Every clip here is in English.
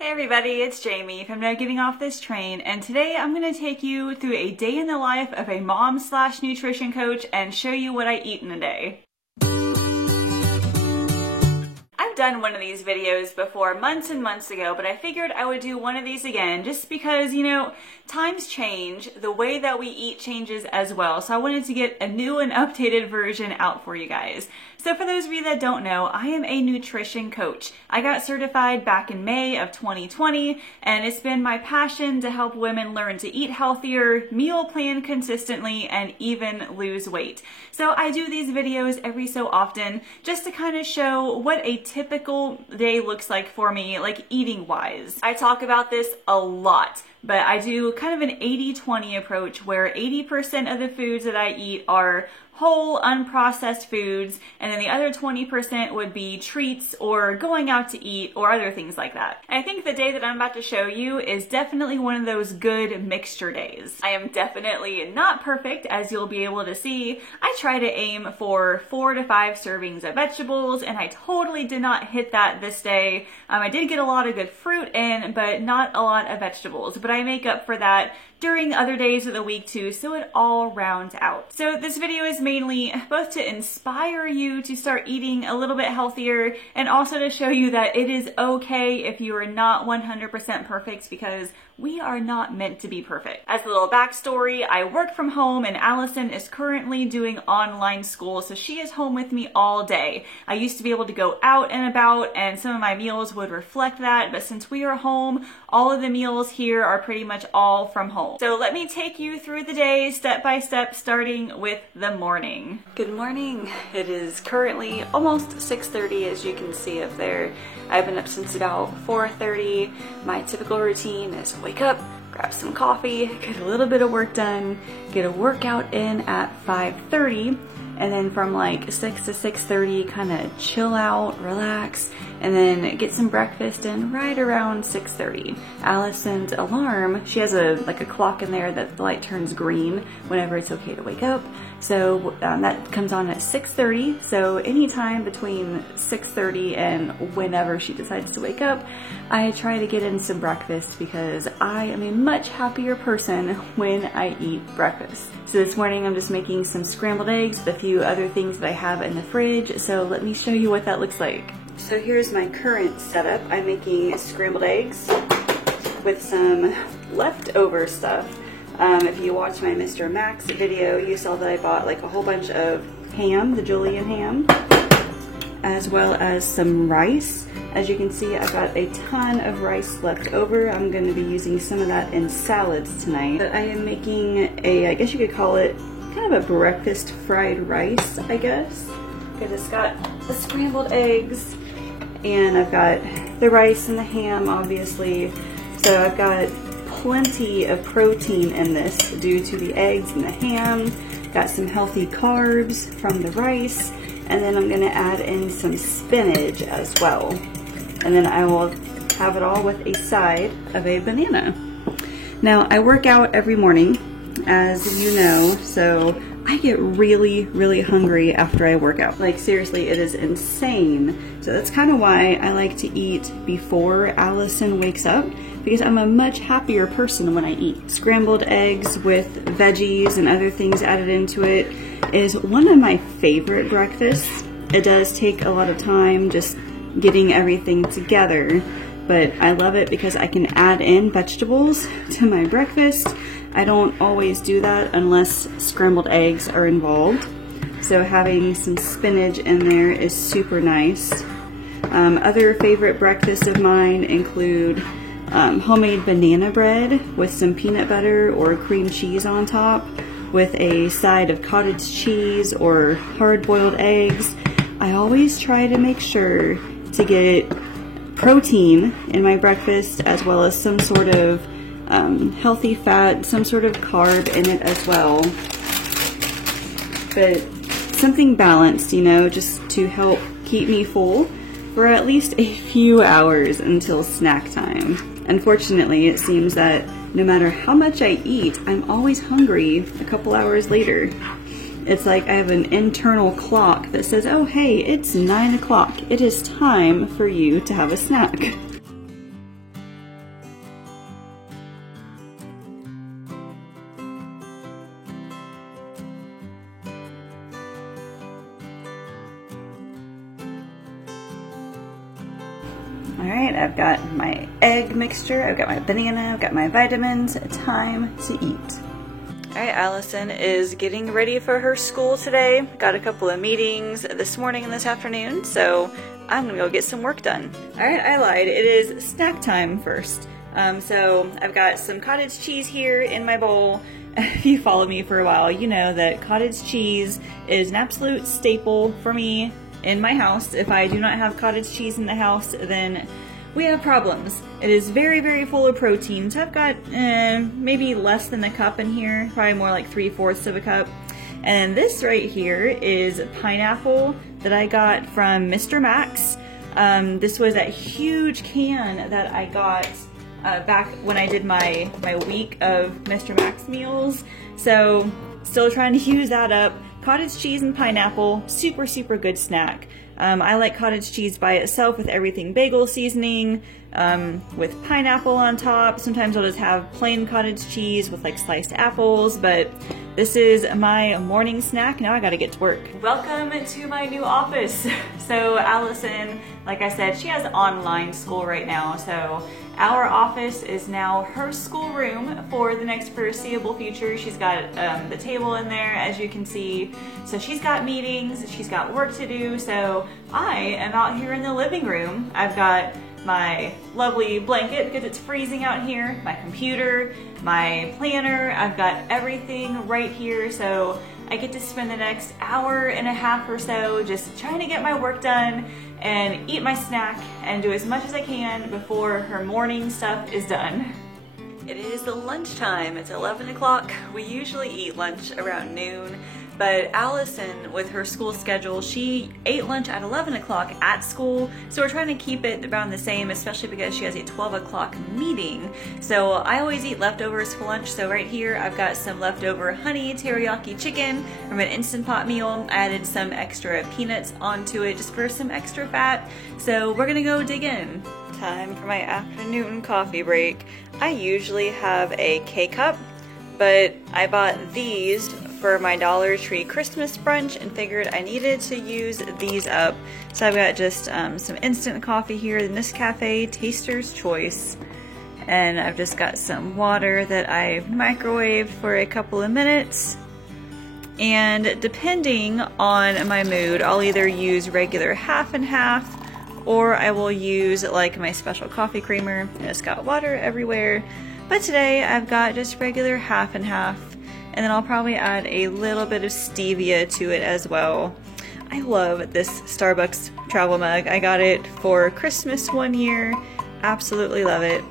Hey everybody, it's Jamie from No Getting Off This Train, and today I'm going to take you through a day in the life of a mom/nutrition coach and show you what I eat in a day. I've done one of these videos before months and months ago, but I figured I would do one of these again just because, times change, the way that we eat changes as well, so I wanted to get a new and updated version out for you guys. So for those of you that don't know, I am a nutrition coach. I got certified back in May of 2020, and it's been my passion to help women learn to eat healthier, meal plan consistently, and even lose weight. So I do these videos every so often just to kind of show what a typical day looks like for me, like eating wise. I talk about this a lot, but I do kind of an 80-20 approach where 80% of the foods that I eat are whole, unprocessed foods, and then the other 20% would be treats or going out to eat or other things like that. And I think the day that I'm about to show you is definitely one of those good mixture days. I am definitely not perfect, as you'll be able to see. I try to aim for 4 to 5 servings of vegetables, and I totally did not hit that this day. I did get a lot of good fruit in, but not a lot of vegetables. But I make up for that during other days of the week too, so it all rounds out. So this video is mainly both to inspire you to start eating a little bit healthier and also to show you that it is okay if you are not 100% perfect, because we are not meant to be perfect. As a little backstory, I work from home and Allison is currently doing online school, so she is home with me all day. I used to be able to go out and about and some of my meals would reflect that, but since we are home, all of the meals here are pretty much all from home. So let me take you through the day step by step, starting with the morning. Good morning. It is currently almost 6:30, as you can see up there. I've been up since about 4:30. My typical routine is wake up, grab some coffee, get a little bit of work done, get a workout in at 5:30, and then from like 6 to 6:30 kind of chill out, relax, and then get some breakfast in right around 6:30. Allison's alarm, she has a clock in there that the light turns green whenever it's okay to wake up. So that comes on at 6:30. So anytime between 6:30 and whenever she decides to wake up, I try to get in some breakfast because I am a much happier person when I eat breakfast. So this morning I'm just making some scrambled eggs with a few other things that I have in the fridge. So let me show you what that looks like. So here's my current setup. I'm making scrambled eggs with some leftover stuff. If you watched my Mr. Max video, you saw that I bought like a whole bunch of ham, the Julienne ham, as well as some rice. As you can see, I've got a ton of rice left over. I'm going to be using some of that in salads tonight. But I am making I guess you could call it kind of a breakfast fried rice, I guess. Because it's got the scrambled eggs, and I've got the rice and the ham, obviously. So I've got plenty of protein in this due to the eggs and the ham. Got some healthy carbs from the rice, and then I'm going to add in some spinach as well. And then I will have it all with a side of a banana. Now, I work out every morning, as you know, so I get really, really hungry after I work out. Like seriously, it is insane. So that's kind of why I like to eat before Allison wakes up, because I'm a much happier person when I eat. Scrambled eggs with veggies and other things added into it is one of my favorite breakfasts. It does take a lot of time just getting everything together, but I love it because I can add in vegetables to my breakfast. I don't always do that unless scrambled eggs are involved. So having some spinach in there is super nice. Other favorite breakfasts of mine include homemade banana bread with some peanut butter or cream cheese on top, with a side of cottage cheese or hard-boiled eggs. I always try to make sure to get protein in my breakfast, as well as some sort of healthy fat, some sort of carb in it as well. But something balanced, just to help keep me full for at least a few hours until snack time. Unfortunately, it seems that no matter how much I eat, I'm always hungry a couple hours later. It's like I have an internal clock that says, oh hey, it's 9 o'clock. It is time for you to have a snack. All right, I've got my egg mixture, I've got my banana, I've got my vitamins. Time to eat. All right, Allison is getting ready for her school today. Got a couple of meetings this morning and this afternoon, so I'm gonna go get some work done. All right, I lied. It is snack time first. So I've got some cottage cheese here in my bowl. If you follow me for a while, you know that cottage cheese is an absolute staple for me in my house. If I do not have cottage cheese in the house, then we have problems. It is very, very full of protein. So I've got maybe less than a cup in here, probably more like 3/4 of a cup. And this right here is pineapple that I got from Mr. Max. This was that huge can that I got back when I did my week of Mr. Max meals. So still trying to use that up. Cottage cheese and pineapple, super, super good snack. I like cottage cheese by itself with everything bagel seasoning, with pineapple on top. Sometimes I'll just have plain cottage cheese with like sliced apples, but this is my morning snack. Now I gotta get to work. Welcome to my new office. So Allison, like I said, she has online school right now, so our office is now her schoolroom for the next foreseeable future. She's got the table in there, as you can see. So she's got meetings, she's got work to do, so I am out here in the living room. I've got my lovely blanket because it's freezing out here, my computer, my planner. I've got everything right here, so I get to spend the next hour and a half or so just trying to get my work done and eat my snack and do as much as I can before her morning stuff is done. It is lunchtime. It's 11 o'clock. We usually eat lunch around noon, but Allison, with her school schedule, she ate lunch at 11 o'clock at school, so we're trying to keep it around the same, especially because she has a 12 o'clock meeting. So I always eat leftovers for lunch, so right here I've got some leftover honey teriyaki chicken from an Instant Pot meal. I added some extra peanuts onto it just for some extra fat, so we're gonna go dig in. Time for my afternoon coffee break. I usually have a K-Cup, but I bought these for my Dollar Tree Christmas brunch and figured I needed to use these up. So I've got just some instant coffee here, the Nescafe Taster's Choice. And I've just got some water that I've microwaved for a couple of minutes. And depending on my mood, I'll either use regular half and half, or I will use like my special coffee creamer. It's got water everywhere. But today I've got just regular half and half. And then I'll probably add a little bit of stevia to it as well. I love this Starbucks travel mug. I got it for Christmas one year. Absolutely love it.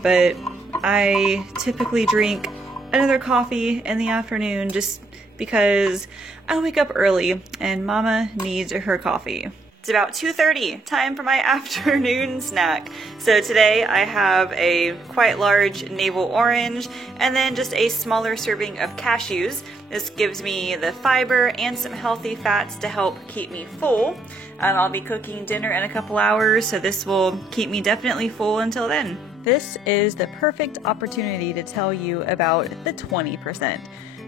But I typically drink another coffee in the afternoon just because I wake up early and Mama needs her coffee. It's about 2:30, time for my afternoon snack. So today I have a quite large navel orange and then just a smaller serving of cashews. This gives me the fiber and some healthy fats to help keep me full. I'll be cooking dinner in a couple hours, so this will keep me definitely full until then. This is the perfect opportunity to tell you about the 20%.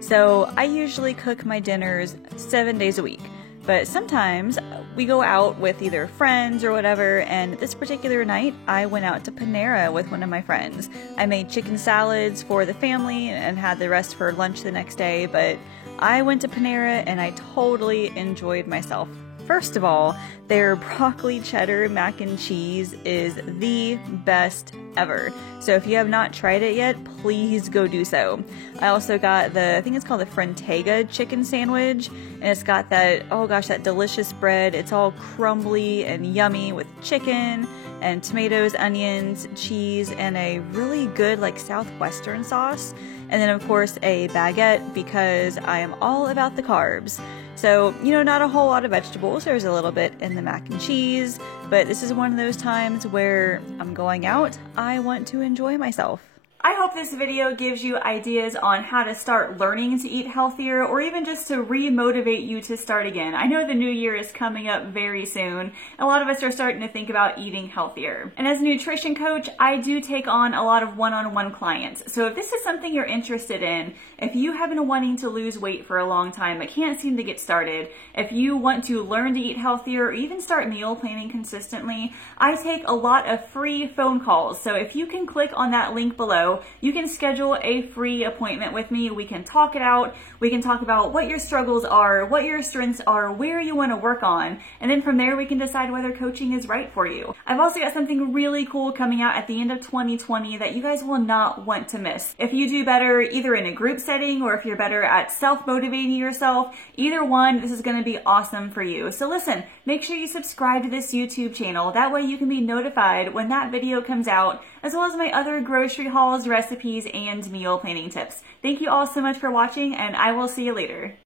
So I usually cook my dinners 7 days a week. But sometimes we go out with either friends or whatever, and this particular night I went out to Panera with one of my friends. I made chicken salads for the family and had the rest for lunch the next day, but I went to Panera and I totally enjoyed myself. First of all, their broccoli cheddar mac and cheese is the best ever. So if you have not tried it yet, please go do so. I also got I think it's called the Frantega chicken sandwich, and it's got that, oh gosh, that delicious bread. It's all crumbly and yummy with chicken and tomatoes, onions, cheese, and a really good like southwestern sauce. And then of course a baguette because I am all about the carbs. So, you know, not a whole lot of vegetables. There's a little bit in the mac and cheese, but this is one of those times where I'm going out. I want to enjoy myself. I hope this video gives you ideas on how to start learning to eat healthier, or even just to re-motivate you to start again. I know the new year is coming up very soon. A lot of us are starting to think about eating healthier. And as a nutrition coach, I do take on a lot of one-on-one clients. So if this is something you're interested in, if you have been wanting to lose weight for a long time but can't seem to get started, if you want to learn to eat healthier or even start meal planning consistently, I take a lot of free phone calls. So if you can click on that link below, you can schedule a free appointment with me. We can talk it out. We can talk about what your struggles are, what your strengths are, where you want to work on, and then from there we can decide whether coaching is right for you. I've also got something really cool coming out at the end of 2020 that you guys will not want to miss. If you do better either in a group setting or if you're better at self-motivating yourself, either one, this is going to be awesome for you. So listen, make sure you subscribe to this YouTube channel. That way you can be notified when that video comes out, as well as my other grocery hauls, recipes, and meal planning tips. Thank you all so much for watching, and I will see you later.